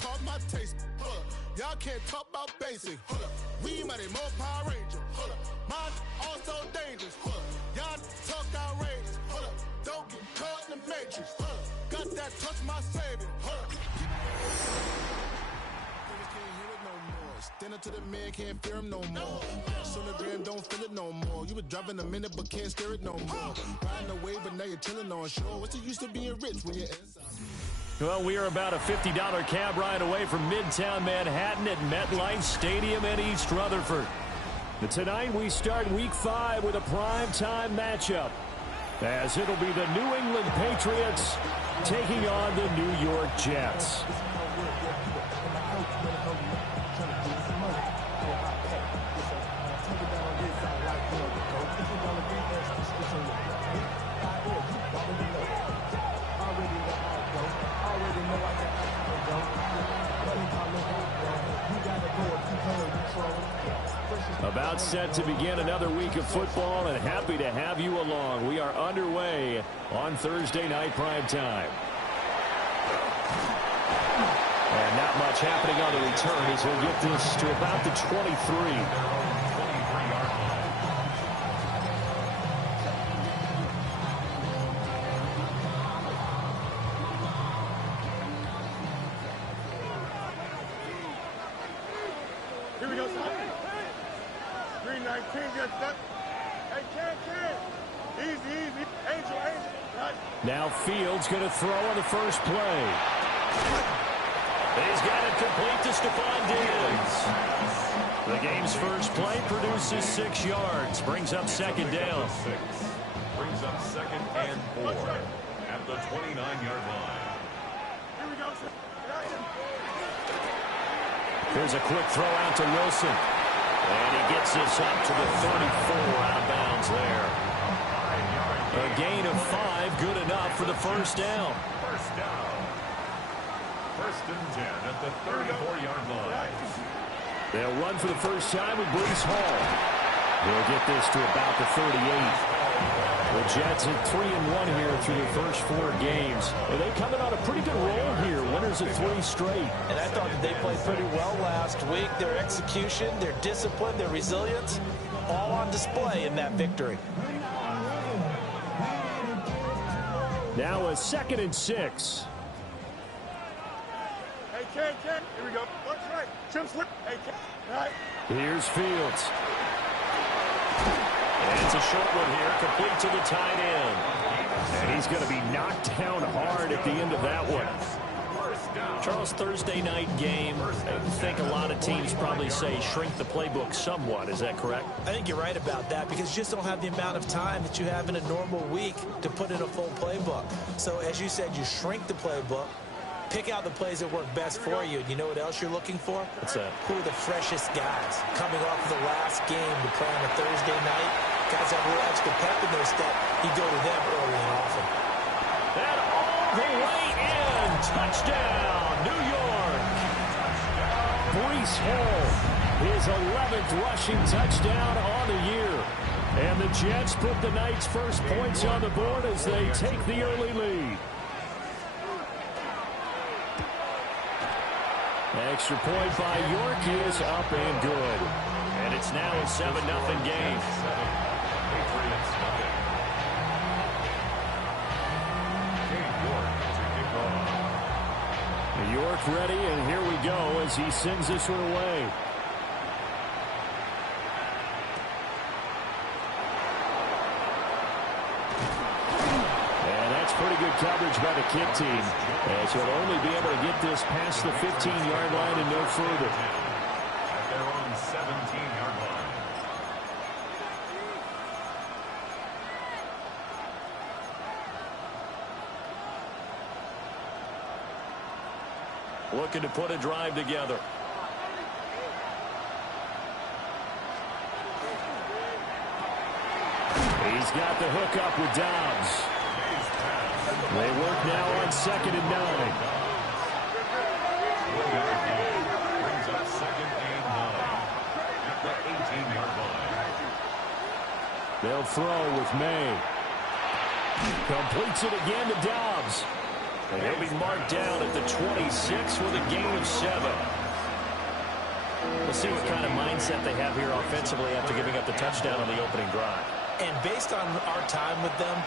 part my taste. Y'all can't talk about basic. We mighty more Power Ranger. Mine also dangerous. Y'all talk outrageous. Don't get caught in the matrix. Got that touch my savior. Stand up to the man, can't fear him no more. Sonogram, don't feel it no more. You were driving a minute, but can't steer it no more. Riding away, but now you're chilling on shore. What's the use of being rich when you're inside? Well, we are about a $50 cab ride away from Midtown Manhattan at MetLife Stadium in East Rutherford. But tonight we start Week 5 with a primetime matchup, as it'll be the New England Patriots taking on the New York Jets. About set to begin another week of football, and happy to have you along. We are underway on Thursday night primetime. And not much happening on the return as he'll get this to about the 23. Now Fields going to throw on the first play. He's got it complete to Stephon Diggs. The game's first play produces 6 yards. Brings up second down. Brings up second and 4 at the 29-yard line. Here we go. Here's a quick throw out to Wilson. And he gets this up to the 34 out of bounds there. A gain of 5, good enough for the first down. First down. First and 10 at the 34-yard line. They'll run for the first time with Breece Hall. He'll get this to about the 38. The Jets at 3-1 here through their first 4 games. And they coming on a pretty good roll here. Winners of 3 straight. And I thought that they played pretty well last week. Their execution, their discipline, their resilience, all on display in that victory. Now a 2nd and 6. Hey, Ken, here we go. Watch right. Jim slip. Hey, Ken. Right. Here's Fields. And it's a short one here, complete to the tight end. And he's going to be knocked down hard at the end of that one. Charles, Thursday night game, I think a lot of teams probably say shrink the playbook somewhat. Is that correct? I think you're right about that because you just don't have the amount of time that you have in a normal week to put in a full playbook. So as you said, you shrink the playbook, pick out the plays that work best for you. And you know what else you're looking for? What's that? Who are the freshest guys coming off of the last game to play on a Thursday night? Guys have a little extra pep in their step. You go to them early and often. And all the way in. Touchdown, New York. Breece Hall, his 11th rushing touchdown on the year. And the Jets put the night's first points on the board as they take the early lead. Extra point by York is up and good. And it's now a 7-0 game. York ready, and here we go as he sends this one away. And that's pretty good coverage by the kick team, as he'll only be able to get this past the 15-yard line and no further. At their own 17-yard line. Looking to put a drive together. He's got the hook up with Dobbs. They work now on 2nd and 9. Brings up 2nd and 9 at the 18-yard line. They'll throw with May. Completes it again to Dobbs. And he'll be marked down at the 26 with a gain of 7. We'll see what kind of mindset they have here offensively after giving up the touchdown on the opening drive. And based on our time with them,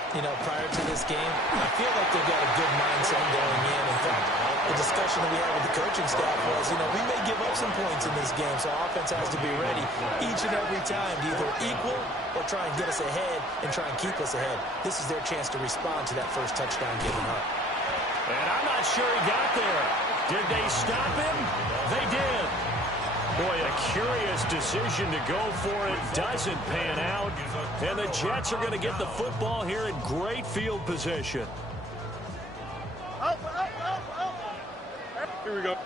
prior to this game, I feel like they've got a good mindset going in. In fact, the discussion that we had with the coaching staff was, we may give up some points in this game, so offense has to be ready each and every time to either equal or try and get us ahead and try and keep us ahead. This is their chance to respond to that first touchdown given up. And I'm not sure he got there. Did they stop him? They did. Boy, a curious decision to go for it. Doesn't pan out. And the Jets are going to get the football here in great field position. Here we go.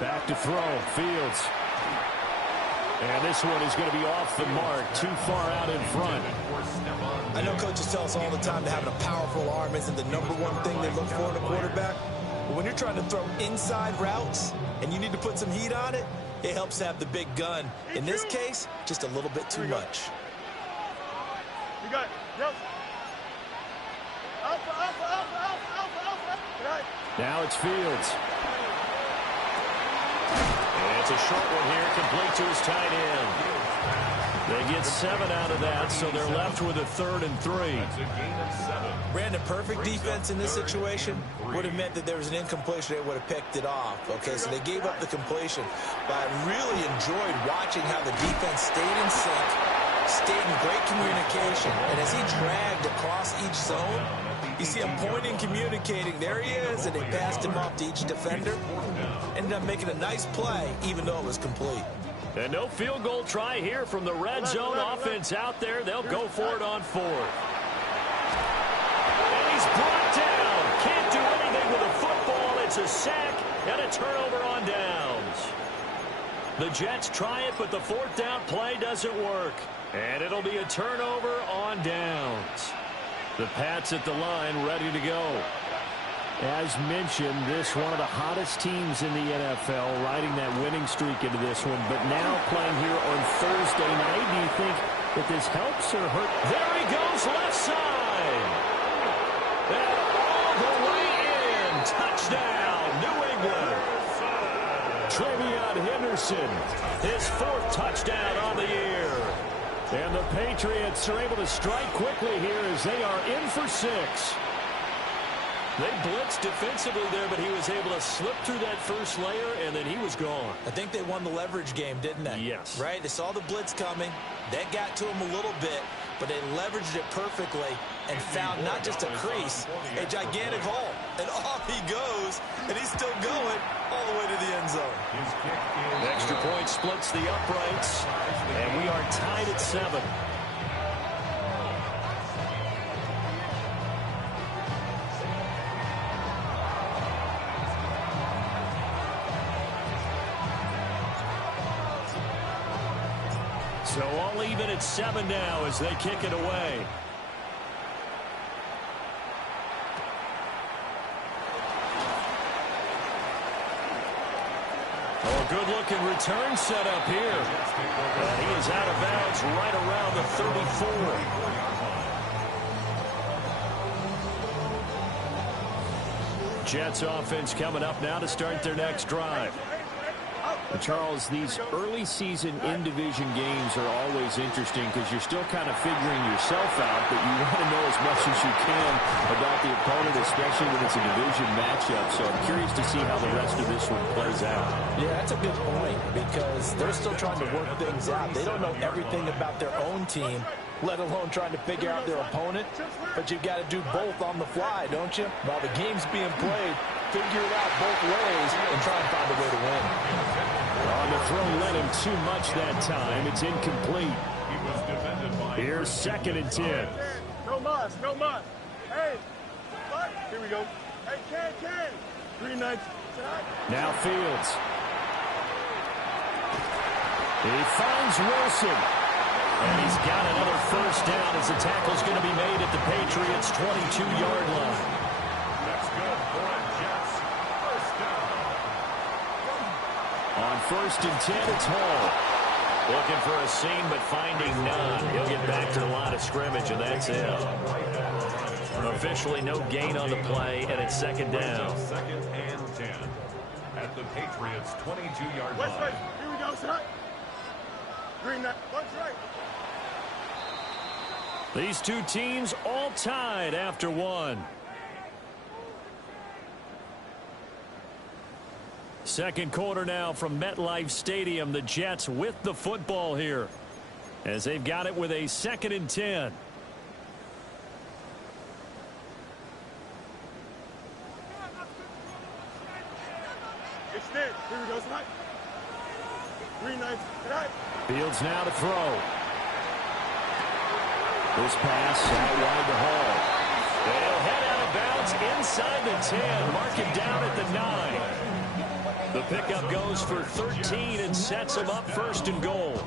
Back to throw. Fields. And this one is going to be off the mark. Too far out in front. I know coaches tell us all the time that having a powerful arm isn't the #1 thing they look for in a quarterback. But when you're trying to throw inside routes and you need to put some heat on it, it helps to have the big gun. In this case, just a little bit too much. You got it. Yep. Alpha. Now it's Fields. And it's a short one here, complete to his tight end. They get 7 out of that, so they're left with a 3rd and 3. Brandon, perfect defense in this situation would have meant that there was an incompletion. They would have picked it off. Okay, so they gave up the completion. But I really enjoyed watching how the defense stayed in sync, stayed in great communication. And as he dragged across each zone, you see him pointing, communicating. There he is, and they passed him off to each defender. Ended up making a nice play, even though it was complete. And no field goal try here from the red zone offense out there. They'll go for it on 4th. And he's brought down. Can't do anything with the football. It's a sack and a turnover on downs. The Jets try it, but the 4th down play doesn't work. And it'll be a turnover on downs. The Pats at the line, ready to go. As mentioned, this one of the hottest teams in the NFL, riding that winning streak into this one, but now playing here on Thursday night. Do you think that this helps or hurts? There he goes, left side. And all the way in. Touchdown, New England. Travion Henderson, his 4th touchdown on the year. And the Patriots are able to strike quickly here as they are in for 6. They blitzed defensively there, but he was able to slip through that first layer, and then he was gone. I think they won the leverage game, didn't they? Yes. Right? They saw the blitz coming. That got to him a little bit, but they leveraged it perfectly and found not just a crease, a gigantic hole. And off he goes, and he's still going all the way to the end zone. Extra point splits the uprights, and we are tied at 7. So all even at 7 now as they kick it away. Oh, a good-looking return set up here. And he is out of bounds right around the 34. Jets offense coming up now to start their next drive. Charles, these early season in-division games are always interesting because you're still kind of figuring yourself out, but you want to know as much as you can about the opponent, especially when it's a division matchup. So I'm curious to see how the rest of this one plays out. Yeah, that's a good point because they're still trying to work things out. They don't know everything about their own team, let alone trying to figure out their opponent. But you've got to do both on the fly, don't you? While the game's being played, figure it out both ways and try and find a way to win. On the throw, led him too much that time. It's incomplete. Here's 2nd and 10. No muss, no muss. Hey, what? Here we go. Hey, Ken. Green Knights. Now Fields. He finds Wilson. And he's got another first down as the tackle's going to be made at the Patriots' 22-yard line. That's good for the Jets. First down. On 1st and 10, it's Hall. Looking for a seam, but finding none. He'll get back to the line of scrimmage, and that's it. Officially no gain on the play, and it's second down. Second and 10 at the Patriots' 22-yard West line. right. Here we go, son. Green that. West right. These two teams all tied after one. Second quarter now from MetLife Stadium. The Jets with the football here as they've got it with a 2nd and 10. Extend. Here we go, son. Green knife. Right. Fields now to throw. This pass out wide to Hall. They'll head out of bounds inside the 10. Mark it down at the 9. The pickup goes for 13 and sets them up 1st and goal.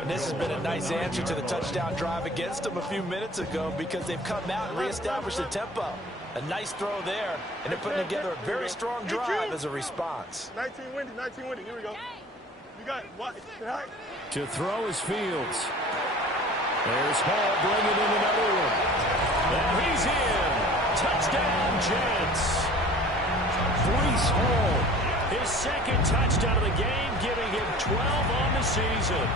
And this has been a nice answer to the touchdown drive against them a few minutes ago because they've come out and reestablished the tempo. A nice throw there, and they're putting together a very strong drive as a response. 19 windy, 19 windy. Here we go. You got it. What? Right. To throw is Fields. There's Hall bringing in another one. And he's in. Touchdown, Jets. Breece Hall, his 2nd touchdown of the game, giving him 12 on the season.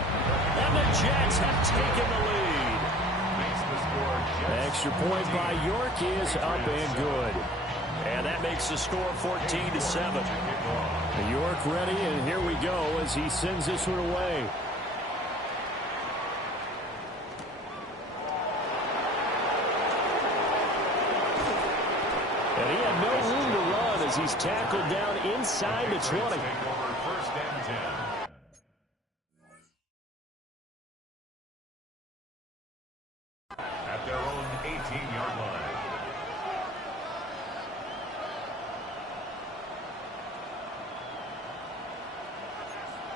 And the Jets have taken the lead. Extra point by York is up and good. And that makes the score 14-7. York ready, and here we go as he sends this one away. And he had no room to run as he's tackled down inside the 20. First and 10. At their own 18-yard line.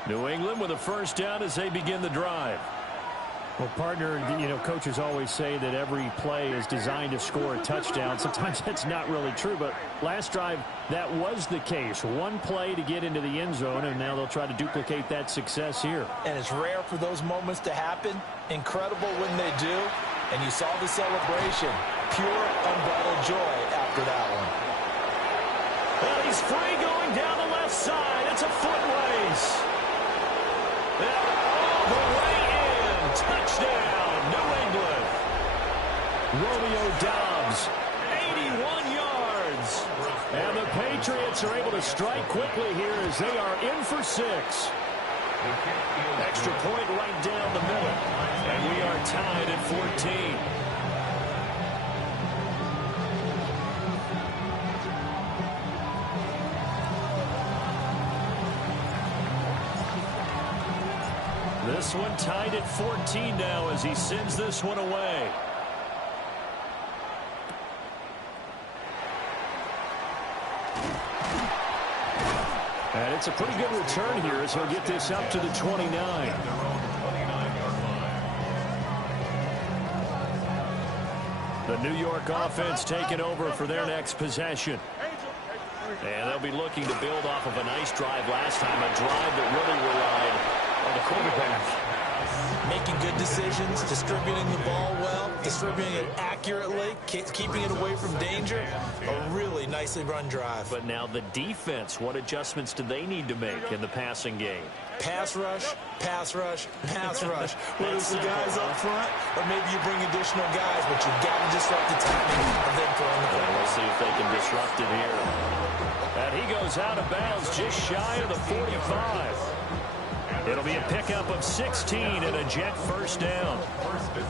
New England with a 1st down as they begin the drive. Well, partner, coaches always say that every play is designed to score a touchdown. Sometimes that's not really true, but last drive, that was the case. One play to get into the end zone, and now they'll try to duplicate that success here. And it's rare for those moments to happen. Incredible when they do. And you saw the celebration. Pure, unbridled joy after that one. Well, he's free going down the left side. It's a foot race. All the way in. Touchdown, New England. Romeo Doubs, 81 yards. And the Patriots are able to strike quickly here as they are in for 6. Extra point right down the middle. And we are tied at 14. This one tied at 14 now as he sends this one away. And it's a pretty good return here as he'll get this up to the 29. The New York offense taking over for their next possession. And they'll be looking to build off of a nice drive last time, a drive that really relied on the quarterback. Making good decisions, distributing the ball well, distributing it accurately, keeping it away from danger. A really nicely run drive. But now the defense, what adjustments do they need to make in the passing game? Pass rush, pass rush, pass rush. Whether it's the guys up front or maybe you bring additional guys, but you've got to disrupt the timing of them throwing the ball. We'll see if they can disrupt it here. And he goes out of bounds just shy of the 45. It'll be a pickup of 16 and a Jet 1st down.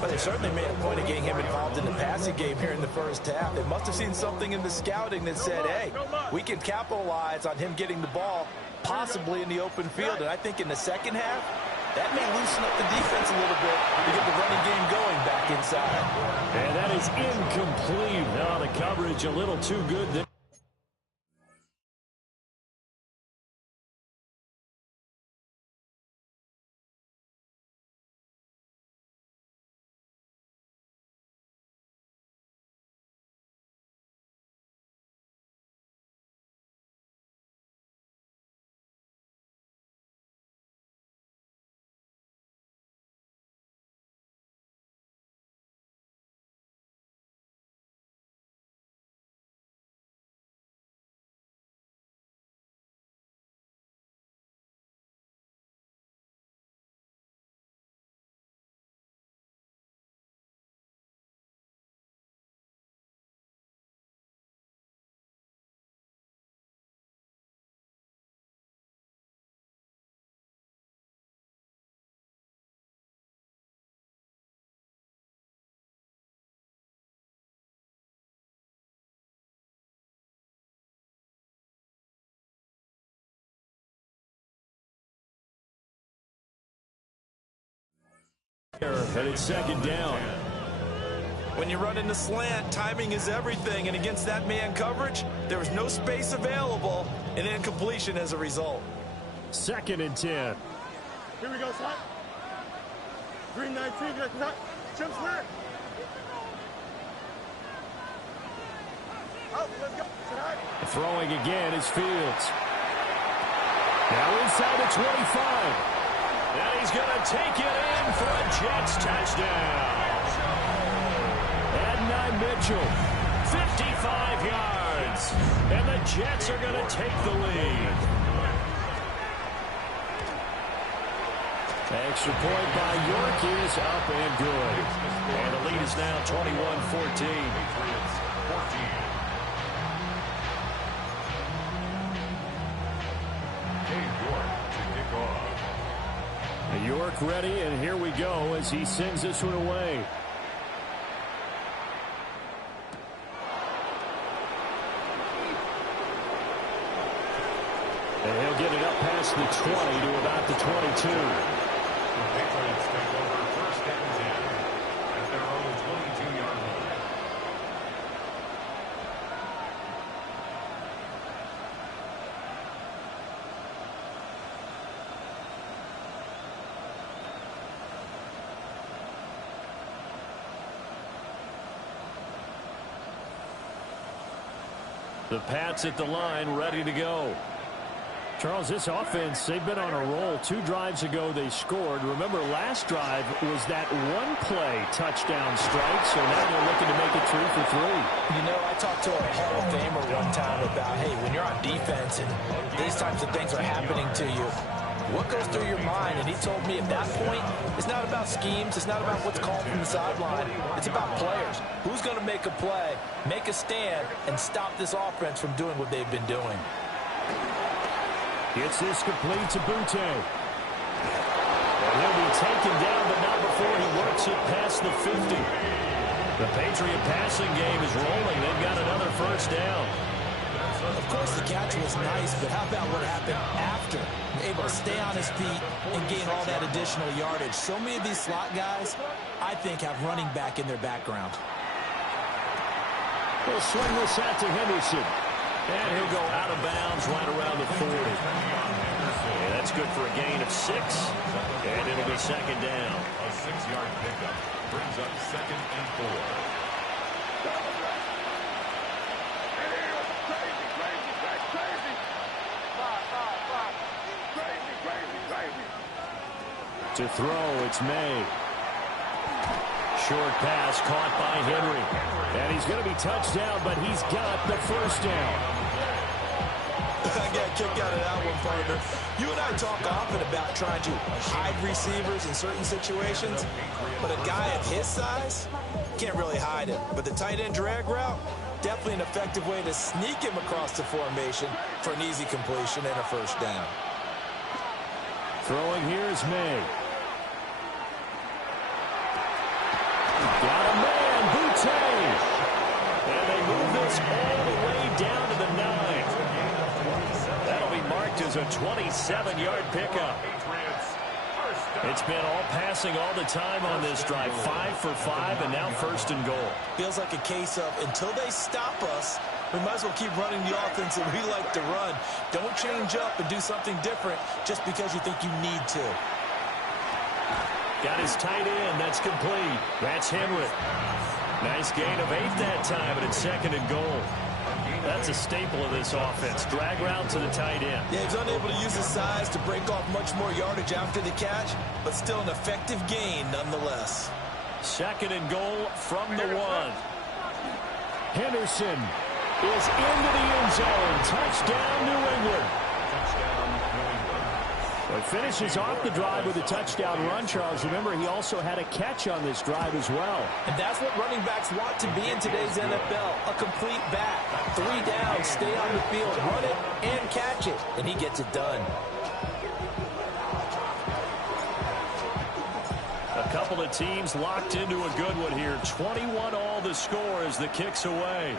But they certainly made a point of getting him involved in the passing game here in the first half. They must have seen something in the scouting that said, hey, we can capitalize on him getting the ball possibly in the open field. And I think in the second half, that may loosen up the defense a little bit to get the running game going back inside. And that is incomplete. Now the coverage a little too good there. And it's second down. When you run in the slant, timing is everything, and against that man coverage, there was no space available, and incompletion as a result. Second and 10. Here we go, son. Green 19, good cut. Chip snap. Up, let's go. Throwing again is Fields. Now inside the 25. And he's going to take it in for a Jets touchdown. Adonai Mitchell, 55 yards. And the Jets are going to take the lead. Extra point by York is up and good. And the lead is now 21-14. York ready, and here we go as he sends this one away. And he'll get it up past the 20 to about the 22. The Patriots take over first and 10 at their own 22-yard line. The Pats at the line, ready to go. Charles, this offense, they've been on a roll. 2 drives ago, they scored. Remember, last drive was that one-play touchdown strike, so now they're looking to make it 3 for 3. You know, I talked to a Hall of Famer one time about, hey, when you're on defense and these types of things are happening to you, what goes through your mind? And he told me at that point, it's not about schemes. It's not about what's called from the sideline. It's about players. Who's going to make a play, make a stand, and stop this offense from doing what they've been doing? Gets this complete to Butte. And he'll be taken down, but not before he works it past the 50. The Patriot passing game is rolling. They've got another first down. Of course, the catch was nice, but how about what happened after? Able to stay on his feet and gain all that additional yardage. So many of these slot guys, I think, have running back in their background. We'll swing this out to Henderson. And he'll go out of bounds right around the 40. And that's good for a gain of 6. And it'll be second down. A 6-yard pickup brings up second and 4. To throw, it's May. Short pass caught by Henry. And he's going to be touched down, but he's got the first down. I got a kick out of that one, partner. You and I talk often about trying to hide receivers in certain situations, but a guy of his size can't really hide him. But the tight end drag route, definitely an effective way to sneak him across the formation for an easy completion and a first down. Throwing here is May. Got a man, Butte. And they move this all the way down to the 9. That'll be marked as a 27-yard pickup. It's been all passing all the time on this drive. 5 for 5, and now first and goal. Feels like a case of until they stop us, we might as well keep running the offense that we like to run. Don't change up and do something different just because you think you need to. Got his tight end. That's complete. That's Henry. Nice gain of 8 that time, and it's second and goal. That's a staple of this offense. Drag route to the tight end. Yeah, he's unable to use his size to break off much more yardage after the catch, but still an effective gain nonetheless. Second and goal from the 1. Henderson is into the end zone. Touchdown, New England. Well, finishes off the drive with a touchdown run, Charles. Remember, he also had a catch on this drive as well. And that's what running backs want to be in today's NFL, a complete back. 3 down, stay on the field, run it, and catch it. And he gets it done. A couple of teams locked into a good one here. 21 all the score as the kick's away.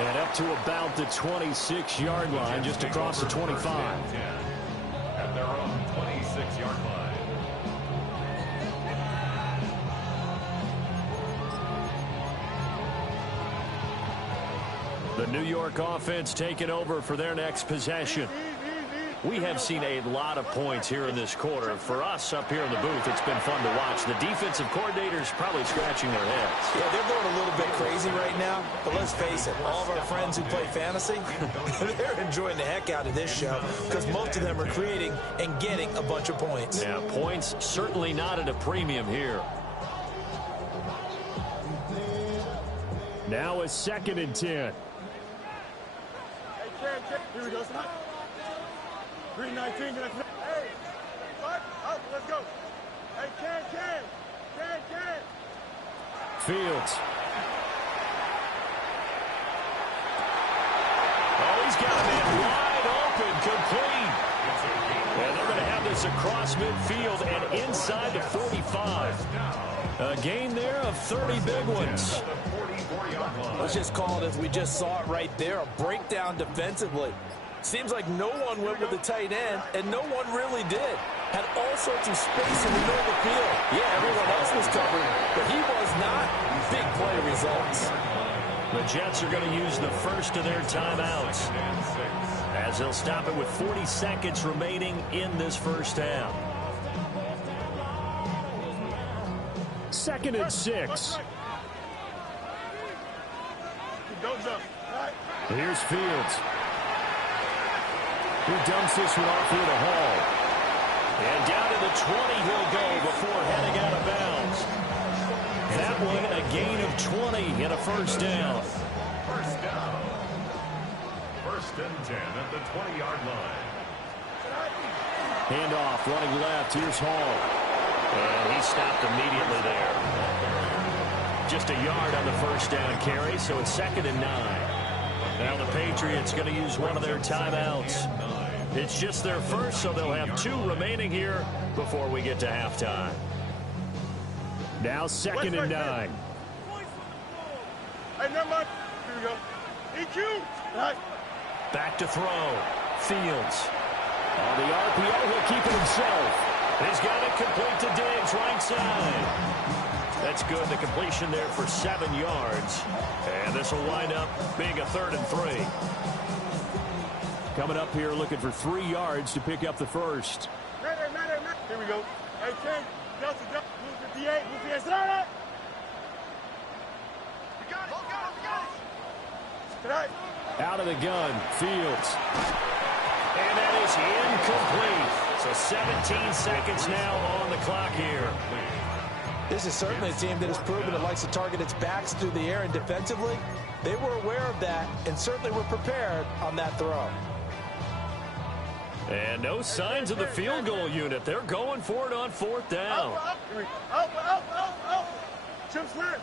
And up to about the 26-yard line, just across the 25. The New York offense taking over for their next possession. We have seen a lot of points here in this quarter. For us up here in the booth, it's been fun to watch. The defensive coordinators probably scratching their heads. Yeah, they're going a little bit crazy right now, but let's face it, all of our friends who play fantasy, they're enjoying the heck out of this show because most of them are creating and getting a bunch of points. Yeah, points certainly not at a premium here. Now a 2nd and 10. Hey, Ken. Here we go. 319. Hey, what? Up, let's go. Hey, Ken. Fields. Oh, he's got a man wide open, complete. And they're going to have this across midfield and inside the 45. A gain there of 30 big ones. Let's just call it as we just saw it right there, a breakdown defensively. Seems like no one went with the tight end, and no one really did. Had all sorts of space in the middle of the field. Yeah, everyone else was covering, but he was not. Big play results. The Jets are going to use the first of their timeouts, as they'll stop it with 40 seconds remaining in this first half. 2nd and 6. Don't jump. Right. Here's Fields. He dumps this one off here to Hall. And down to the 20 he'll go before heading out of bounds. That one a gain of 20 and a first down. First down. 1st and 10 at the 20-yard line. Handoff running left. Here's Hall. And he stopped immediately there. Just a yard on the first down carry, so it's 2nd and 9. Now the Patriots going to use one of their timeouts. It's just their first, so they'll have 2 remaining here before we get to halftime. Now 2nd and 9. Hey, never mind. Here we go. EQ. Right. Back to throw. Fields. On the RPO, he'll keep it himself. He's got it complete to Diggs, right side. That's good. The completion there for 7 yards. And this will wind up being a 3rd and 3. Coming up here looking for 3 yards to pick up the first. Here we go. Hey, Ken. Delta. Move 58. Move 58. Sit down. We got it. Tonight. Out of the gun. Fields. And that is incomplete. So 17 seconds now on the clock here. This is certainly a team that has proven it likes to target its backs through the air, and defensively, they were aware of that and certainly were prepared on that throw. And no signs of the field goal unit. They're going for it on 4th down. Out. Chip Smith.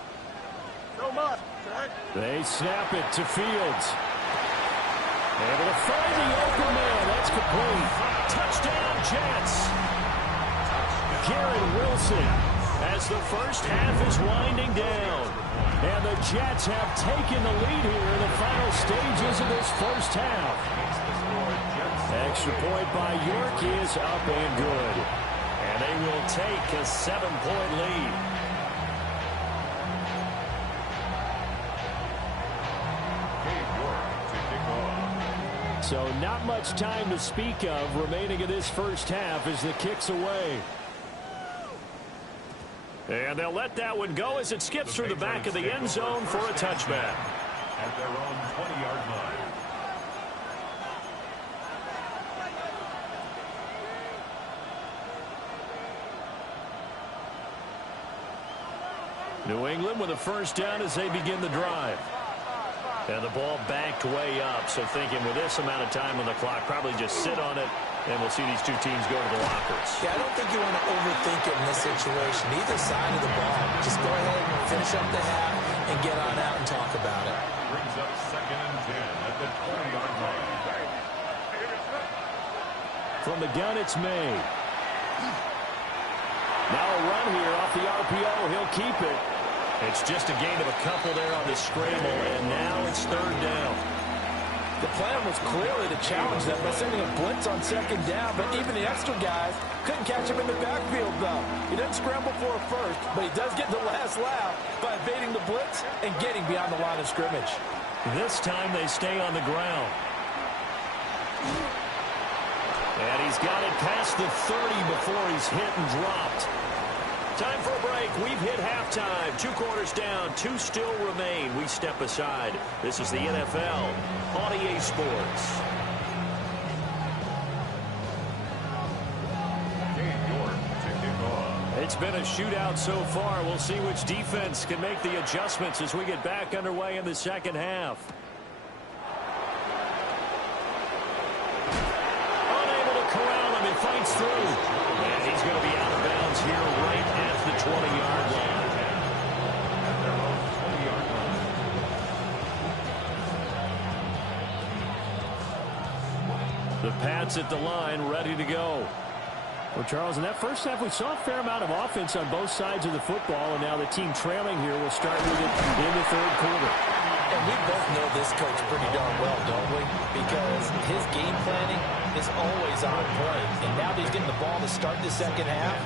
No more. They snap it to Fields. Able to find the open man. That's complete. Touchdown, Jets. Garrett Wilson, as the first half is winding down. And the Jets have taken the lead here in the final stages of this first half. Extra point by York is up and good. And they will take a 7-point lead. So not much time to speak of remaining in this first half as the kick's away. And they'll let that one go as it skips through the back of the end zone for a touchback. At their own 20-yard line. New England with a first down as they begin the drive. And the ball backed way up, so thinking with this amount of time on the clock, probably just sit on it, and we'll see these 2 teams go to the lockers. Yeah, I don't think you want to overthink it in this situation. Either side of the ball, just go ahead and finish up the half and get on out and talk about it. Brings up 2nd and 10 at the 20-yard line. From the gun, it's May. Now a run here off the RPO. He'll keep it. It's just a gain of a couple there on the scramble, and now it's 3rd down. The plan was clearly to challenge them by sending a blitz on 2nd down, but even the extra guys couldn't catch him in the backfield, though. He doesn't scramble for a first, but he does get the last laugh by evading the blitz and getting beyond the line of scrimmage. This time they stay on the ground. And he's got it past the 30 before he's hit and dropped. Time for a break. We've hit halftime. 2 quarters down. 2 still remain. We step aside. This is the NFL on EA Sports. It's been a shootout so far. We'll see which defense can make the adjustments as we get back underway in the second half. Unable to corral him. He fights through. And he's going to be out of bounds here right at the 20-yard line. The Pats at the line, ready to go. Well, Charles, in that first half, we saw a fair amount of offense on both sides of the football, and now the team trailing here will start with it in the third quarter. And we both know this coach pretty darn well, don't we? Because his game planning is always on point. And now that he's getting the ball to start the second half,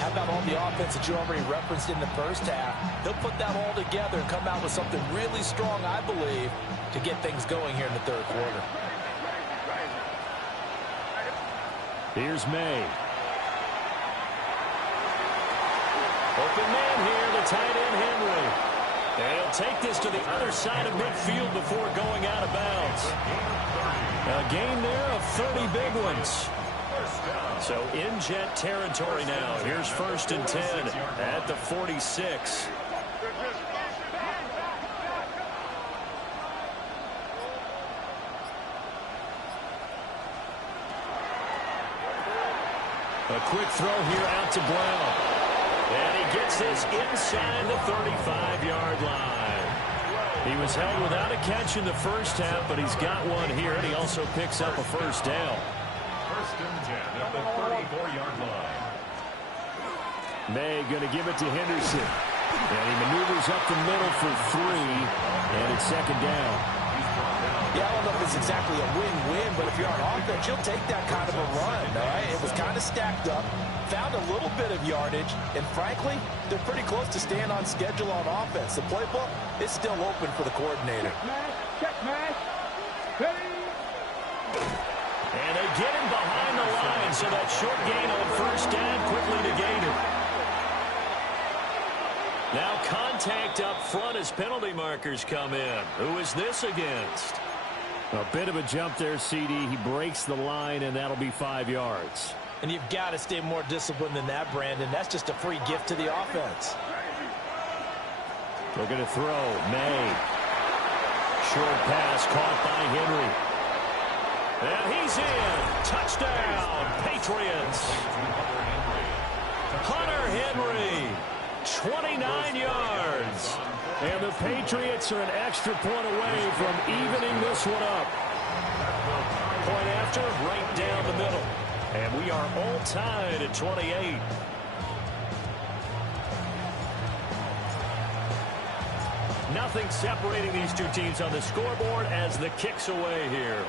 how about all the offense that you already referenced in the first half? He'll put that all together and come out with something really strong, I believe, to get things going here in the third quarter. Here's May. Open man here, the tight end Henry. And he'll take this to the other side of midfield before going out of bounds. A gain there of 30 big ones. So in Jet territory now. Here's 1st and 10 at the 46. A quick throw here out to Brown. And he gets this inside the 35-yard line. He was held without a catch in the first half, but he's got one here, and he also picks up a first down. 1st and 10 at the 34-yard line. May going to give it to Henderson. And he maneuvers up the middle for 3, and it's 2nd down. Yeah, I don't know if it's exactly a win-win, but if you're on offense, you'll take that kind of a run, all right? It was kind of stacked up, found a little bit of yardage, and frankly, they're pretty close to staying on schedule on offense. The playbook is still open for the coordinator. And they get him behind the line, so that short gain on 1st down quickly negated. Now contact up front as penalty markers come in. Who is this against? A bit of a jump there, CD. He breaks the line, and that'll be 5 yards. And you've got to stay more disciplined than that, Brandon. That's just a free gift to the offense. They're going to throw. May. Short pass caught by Henry. And he's in. Touchdown, Patriots. Hunter Henry. 29 yards. And the Patriots are an extra point away from evening this one up. Point after, right down the middle. And we are all tied at 28. Nothing separating these two teams on the scoreboard as the kick's away here.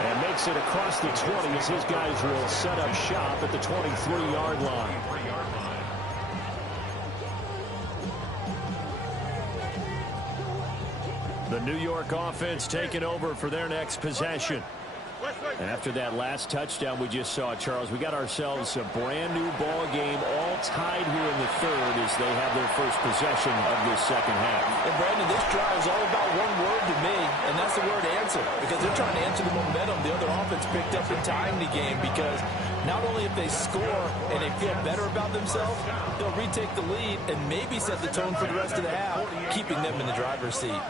And makes it across the 20 as his guys will set up shop at the 23-yard line. The New York offense taking over for their next possession. After that last touchdown we just saw, Charles, we got ourselves a brand new ball game, all tied here in the third as they have their first possession of this second half. And Brandon, this drive is all about one word to me, and that's the word answer. Because they're trying to answer the momentum the other offense picked up in tying the game. Because not only if they score and they feel better about themselves, they'll retake the lead and maybe set the tone for the rest of the half, keeping them in the driver's seat.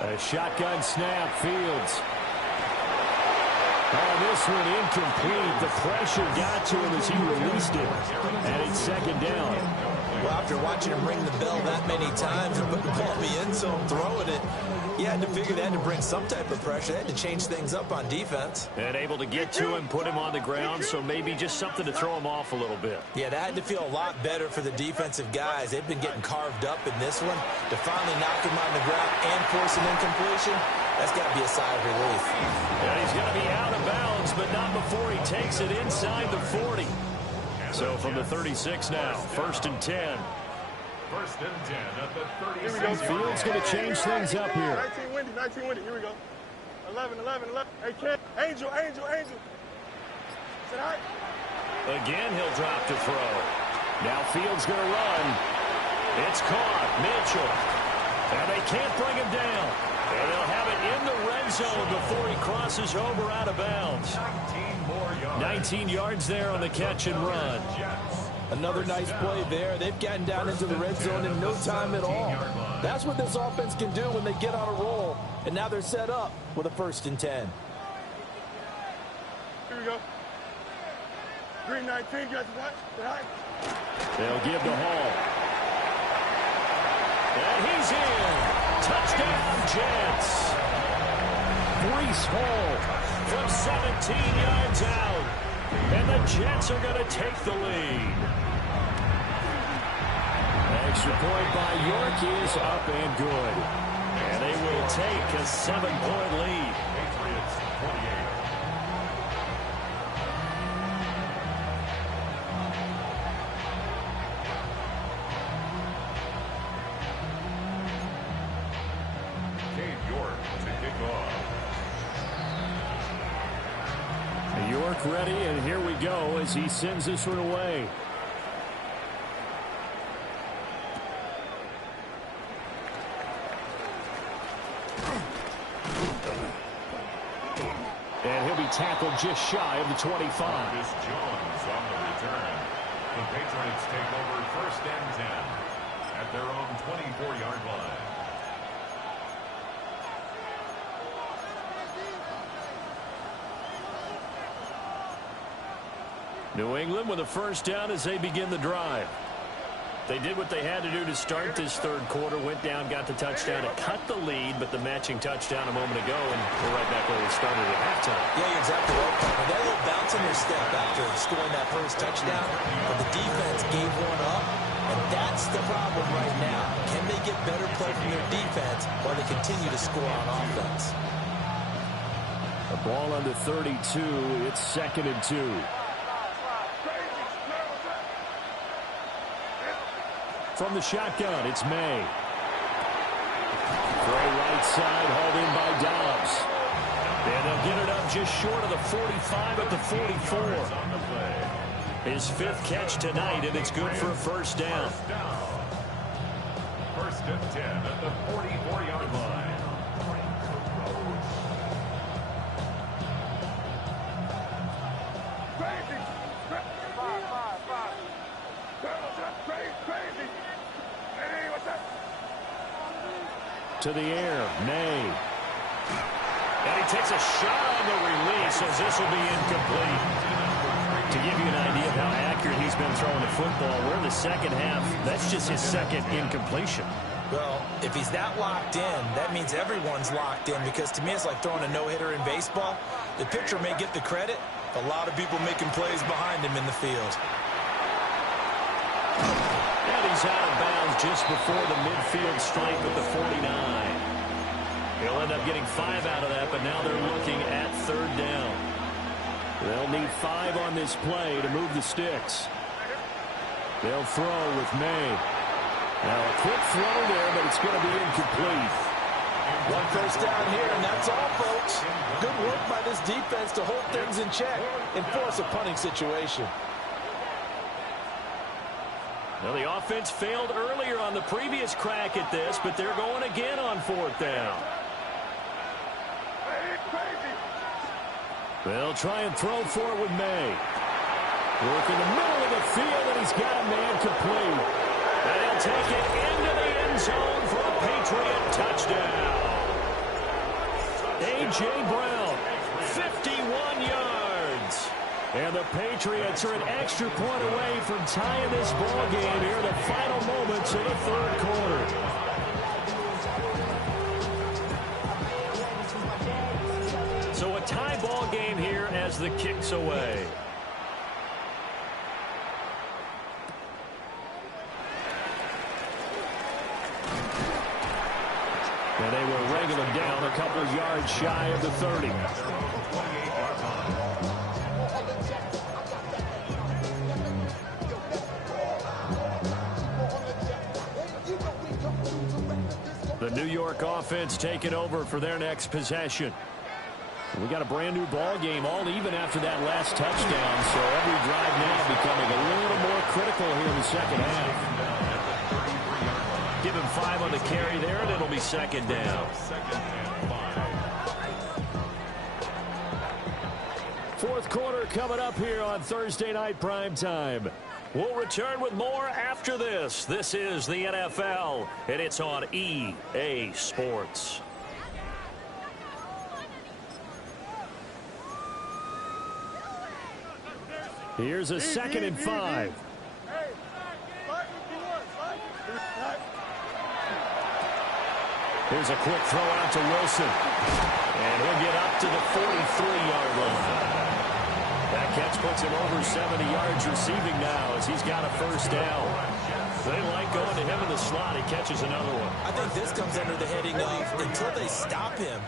A shotgun snap, Fields. Oh, this one incomplete. The pressure got to him as he released it. And it's 2nd down. Well, after watching him ring the bell that many times and put the ball in the end zone, throwing it, you had to figure they had to bring some type of pressure. They had to change things up on defense. And able to get to him, put him on the ground, so maybe just something to throw him off a little bit. Yeah, that had to feel a lot better for the defensive guys. They've been getting carved up in this one. To finally knock him on the ground and force an incompletion, that's got to be a sigh of relief. And he's going to be out of bounds, but not before he takes it inside the 40. So from the 36 now, 1st and 10. 1st and 10 at the 36. Here we go. Fields going to change things up here. 19 windy. Here we go. 11. Hey, Ken. Angel. Sit high. Again, he'll drop to throw. Now Fields going to run. It's caught. Mitchell. And they can't bring him down. And they'll have it in the red zone before he crosses over out of bounds. 19 yards there on the catch and run. Another nice play there. They've gotten down into the red zone in no time at all. That's what this offense can do when they get on a roll. And now they're set up with a 1st and 10. Here we go. Green 19, guys. Right. They'll give to Hall. And he's in. Touchdown, Jets. Breece Hall from 17 yards out. And the Jets are going to take the lead. Extra point by York is up and good. And they will take a 7-point lead. Patriots 28. York ready, and here we go as he sends this one away. And he'll be tackled just shy of the 25. Marcus Jones on the return. The Patriots take over 1st and 10 at their own 24-yard line. New England with a 1st down as they begin the drive. They did what they had to do to start this 3rd quarter. Went down, got the touchdown to cut the lead, but the matching touchdown a moment ago, and we're right back where we started at halftime. Yeah, you're exactly right, Parker. They're a little bounce in their step after scoring that 1st touchdown, but the defense gave one up, and that's the problem right now. Can they get better play from their defense while they continue to score on offense? A ball under 32. It's 2nd and 2. From the shotgun, it's May. Throw right side, hauled in by Dobbs. And they'll get it up just short of the 45 at the 44. His 5th catch tonight, and it's good for a 1st down. 1st and 10 at the 44-yard line. To the air, May. And he takes a shot on the release as this will be incomplete. To give you an idea of how accurate he's been throwing the football, we're in the 2nd half. That's just his 2nd incompletion. Well, if he's that locked in, that means everyone's locked in, because to me it's like throwing a no-hitter in baseball. The pitcher may get the credit, a lot of people making plays behind him in the field. And he's out of bounds just before the midfield stripe at the 49. He'll end up getting 5 out of that, but now they're looking at 3rd down. They'll need 5 on this play to move the sticks. They'll throw with May. Now a quick throw there, but it's going to be incomplete. 1 1st down here, and that's all, folks. Good work by this defense to hold things in check and force a punting situation. Now the offense failed earlier on the previous crack at this, but they're going again on 4th down. They'll try and throw for it with May. Work in the middle of the field, and he's got a man complete. And he'll take it into the end zone for a Patriot touchdown. A.J. Brown, 51 yards. And the Patriots are an extra point away from tying this ball game here in the final moments of the 3rd quarter. So a tie ball game here as the kick's away. And they will wrangle him down a couple of yards shy of the 30. The New York offense taking over for their next possession. We got a brand new ball game, all even after that last touchdown. So every drive now becoming a little more critical here in the second half. Give him 5 on the carry there, and it'll be second down. Fourth quarter coming up here on Thursday Night Primetime. We'll return with more after this. This is the NFL, and it's on EA Sports. Here's a 2nd and 5. Here's a quick throw out to Wilson. And he'll get up to the 43-yard line. That catch puts him over 70 yards receiving now as he's got a first down. They like going to him in the slot. He catches another one. I think this comes under the heading of until they stop him,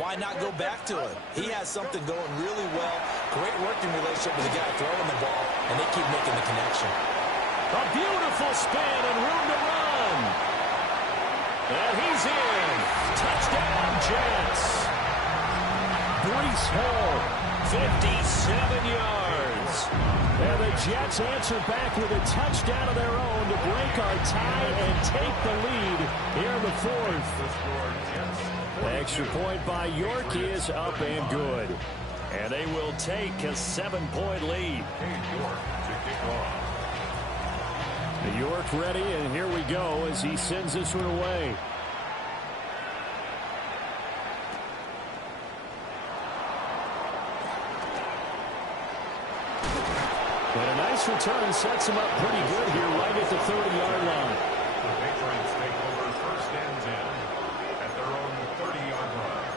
why not go back to him? He has something going really well. Great working relationship with the guy throwing the ball, and they keep making the connection. A beautiful spin and room to run. And he's in. Touchdown, Jets. Breece Hall, 57 yards. And the Jets answer back with a touchdown of their own to break our tie and take the lead here in the fourth. The extra point by York is up and good. And they will take a 7-point lead. York ready, and here we go as he sends this one away. But a nice return sets him up pretty good here right at the 30-yard line. The Patriots take over first and 10 at their own 30-yard line.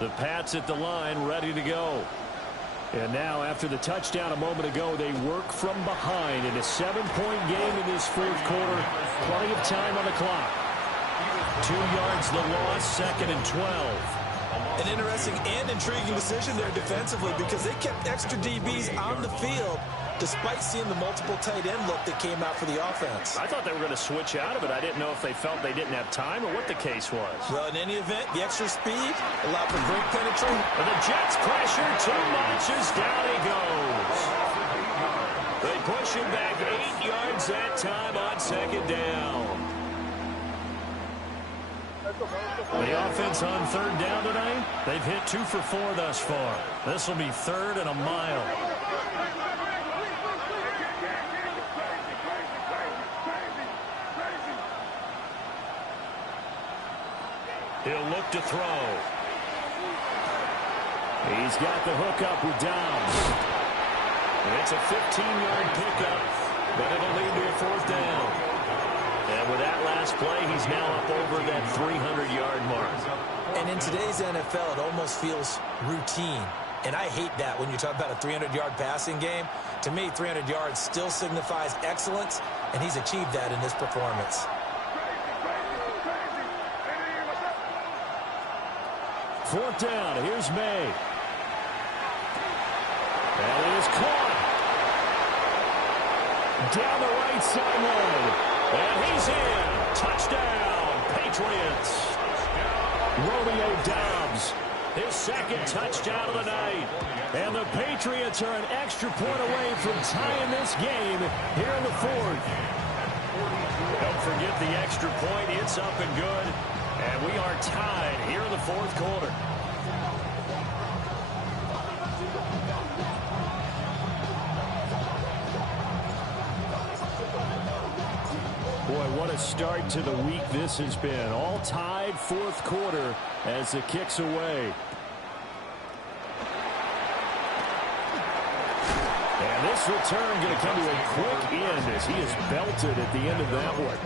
The Pats at the line, ready to go. And now, after the touchdown a moment ago, they work from behind in a 7-point game in this fourth quarter. Plenty of time on the clock. 2 yards the loss, 2nd and 12. An interesting and intriguing decision there defensively because they kept extra DBs on the field despite seeing the multiple tight end look that came out for the offense. I thought they were going to switch out of it. I didn't know if they felt they didn't have time or what the case was. Well, in any event, the extra speed allowed for great penetration. And the Jets pressure too much as down he goes. They push him back 8 yards that time on 2nd down. The offense on 3rd down tonight, they've hit 2 for 4 thus far. This will be 3rd and a mile. He'll look to throw. He's got the hook up with Dobbs. It's a 15-yard pickup, but it'll lead to a 4th down. And with that last play, he's now up over that 300-yard mark. And in today's NFL, it almost feels routine. And I hate that when you talk about a 300-yard passing game. To me, 300 yards still signifies excellence, and he's achieved that in this performance. 4th down. Here's May. That is caught. Down the right sideline. And he's in. Touchdown, Patriots. Romeo Dobbs, his 2nd touchdown of the night. And the Patriots are an extra point away from tying this game here in the 4th. Don't forget the extra point. It's up and good. And we are tied here in the 4th quarter. Boy, what a start to the week this has been. All tied 4th quarter as the kick's away. And this return going to come to a quick end as he is belted at the end of that one.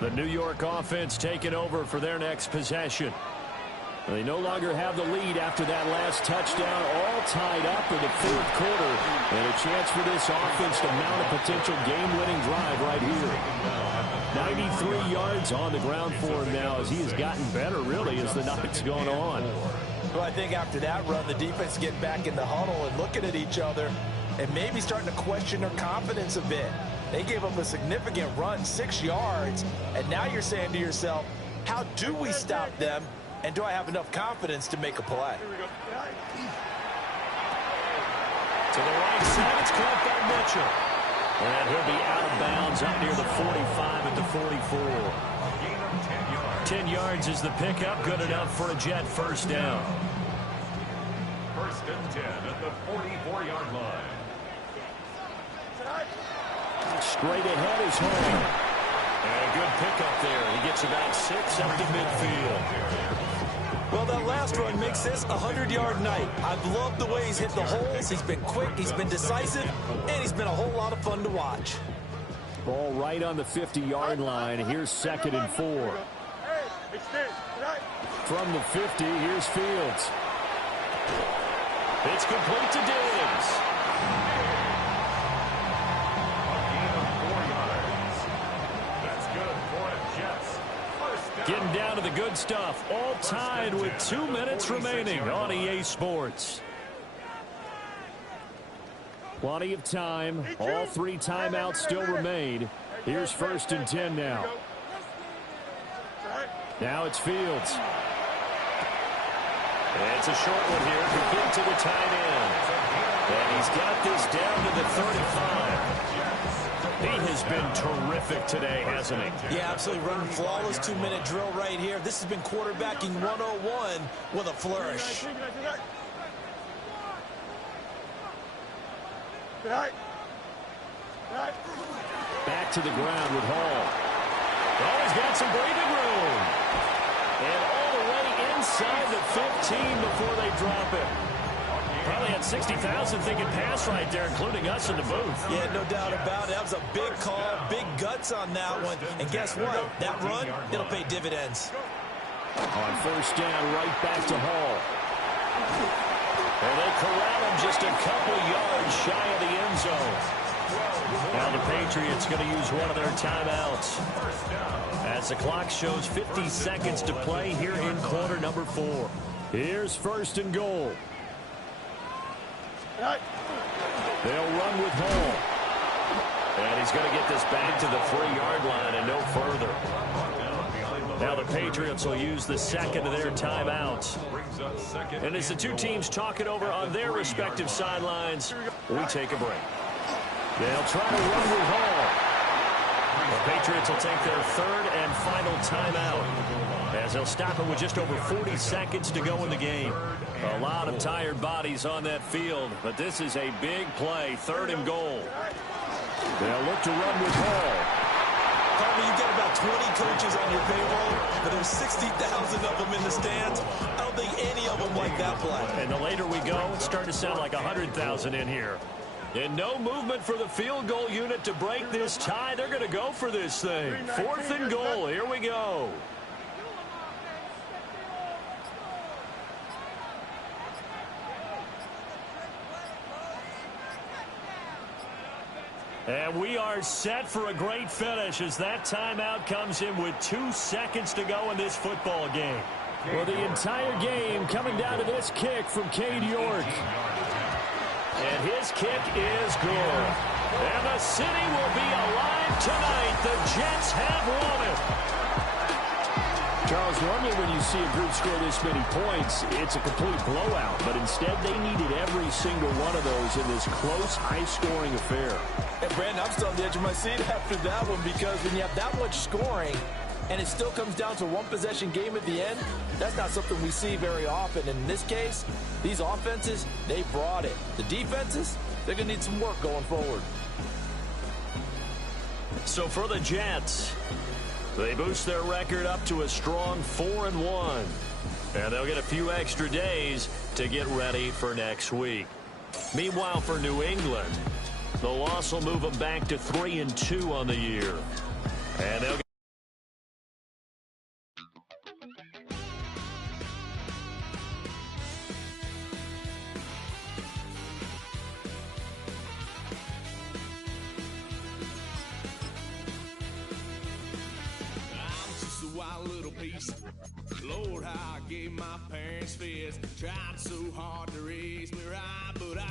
The New York offense taking over for their next possession. They no longer have the lead after that last touchdown, all tied up in the fourth quarter. And a chance for this offense to mount a potential game-winning drive right here. 93 yards on the ground for him now as he has gotten better, really, as the night's gone on. Well, I think after that run, the defense get back in the huddle and looking at each other and maybe starting to question their confidence a bit. They gave up a significant run, 6 yards, and now you're saying to yourself, how do we stop them? And do I have enough confidence to make a play? To the right side, it's caught by Mitchell. And he'll be out of bounds up near the 45 at the 44. 10 yards is the pickup, good enough for a Jet first down. First and 10 at the 44-yard line. Straight ahead is home. And a good pickup there. He gets about 6 up to midfield. Well, that last run makes this a 100-yard night. I've loved the way he's hit the holes. He's been quick, he's been decisive, and he's been a whole lot of fun to watch. Ball right on the 50-yard line. Here's 2nd and 4. From the 50, here's Fields. It's complete to Diggs. Getting down to the good stuff. All tied with 2 minutes remaining on EA Sports. Plenty of time. All 3 timeouts still remain. Here's 1st and 10 now. Now it's Fields. It's a short one here. Complete to the tight end. And he's got this down to the 35. He has been terrific today, hasn't he? Yeah, absolutely. Running flawless 2-minute drill right here. This has been quarterbacking 101 with a flourish. Back to the ground with Hall. Oh, he's got some breathing room. And all the way inside the 15 before they drop it. Probably had 60,000 thinking pass right there, including us in the booth. Yeah, no doubt about it. That was a big call, big guts on that one. And guess what? That run, it'll pay dividends. On first down, right back to Hall. And they corral him just a couple yards shy of the end zone. Now the Patriots going to use one of their timeouts. As the clock shows 50 seconds to play here in quarter number 4. Here's 1st and goal. They'll run with Hall. And he's going to get this back to the 3-yard line and no further. Now the Patriots will use the 2nd of their timeouts. And as the 2 teams talk it over on their respective sidelines, we take a break. They'll try to run with Hall. The Patriots will take their 3rd and final timeout, as they'll stop it with just over 40 seconds to go in the game. A lot of tired bodies on that field, but this is a big play, 3rd and goal. They'll look to run with Hall. Harvey, you've got about 20 coaches on your payroll, but there's 60,000 of them in the stands. I don't think any of them like that play. And the later we go, it's starting to sound like 100,000 in here. And no movement for the field goal unit to break this tie. They're going to go for this thing. 4th and goal. Here we go. And we are set for a great finish as that timeout comes in with 2 seconds to go in this football game. Well, the entire game coming down to this kick from Cade York. And his kick is good. And the city will be alive tonight. The Jets have won it. Charles, normally when you see a group score this many points, it's a complete blowout. But instead, they needed every single one of those in this close, high-scoring affair. And Brandon, I'm still on the edge of my seat after that one, because when you have that much scoring and it still comes down to a one-possession game at the end, that's not something we see very often. And in this case, these offenses, they brought it. The defenses, they're going to need some work going forward. So for the Jets, they boost their record up to a strong 4-1. And they'll get a few extra days to get ready for next week. Meanwhile, for New England, the loss will move them back to 3-2 on the year. And they'll wild little piece. Lord, how I gave my parents fist. Tried so hard to raise me right, but I